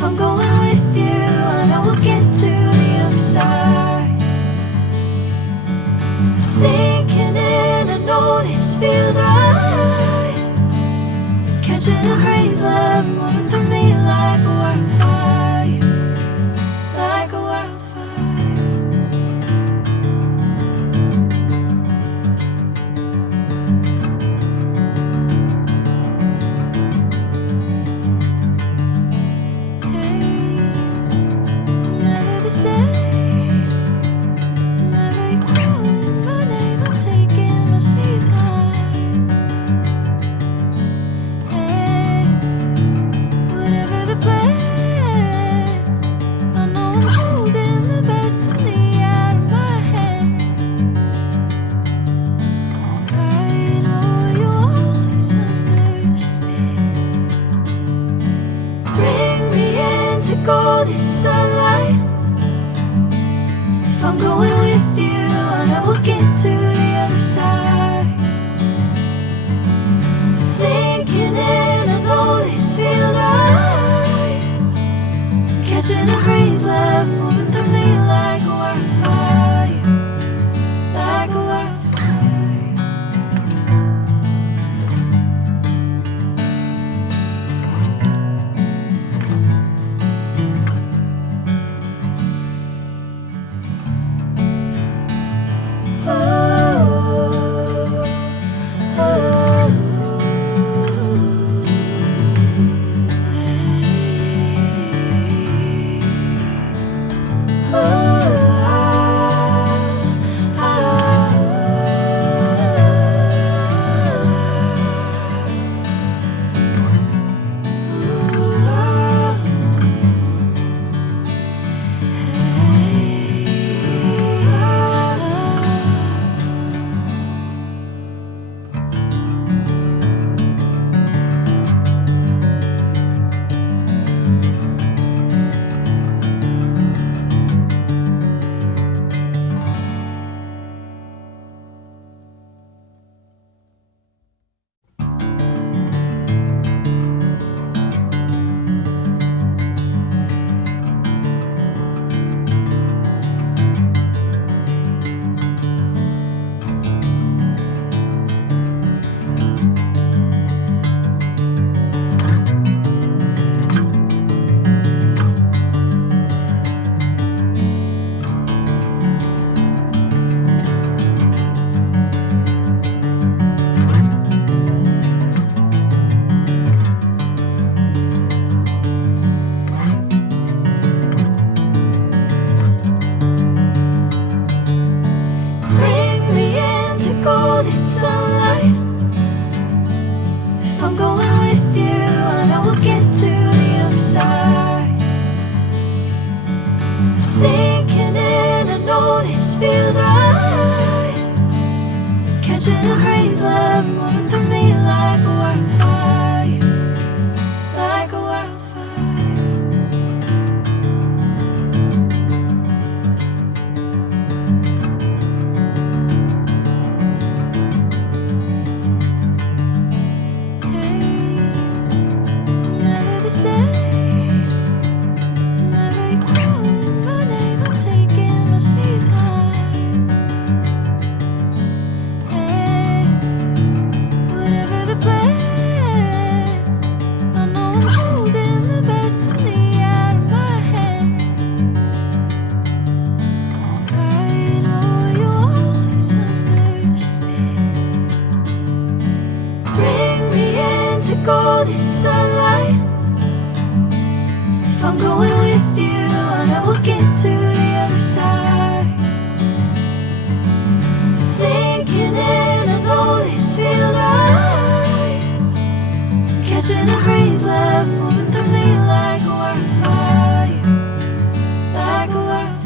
If I'm going with you, I know we'll get to the other side. Sinking in, I know this feels right. Catching a crazy love, moving through me like a wildfire, like a wildfire. Golden sunlight. If I'm going with you, I know we'll get to the other side. Sinking in, I know this feels right. Catching a crazy love, moving through me like a wildfire, like a wildfire. Sunlight. If I'm going with you, I know we'll get to the other side. Sinking in, I know this feels right. Catching a crazy love, moving through me like a wildfire, like a wildfire. Golden sunlight. If I'm going with you, I know we'll get to the other side. Sinking in, I know this feels right. Catching a crazy love, moving through me like a wildfire, like a wildfire.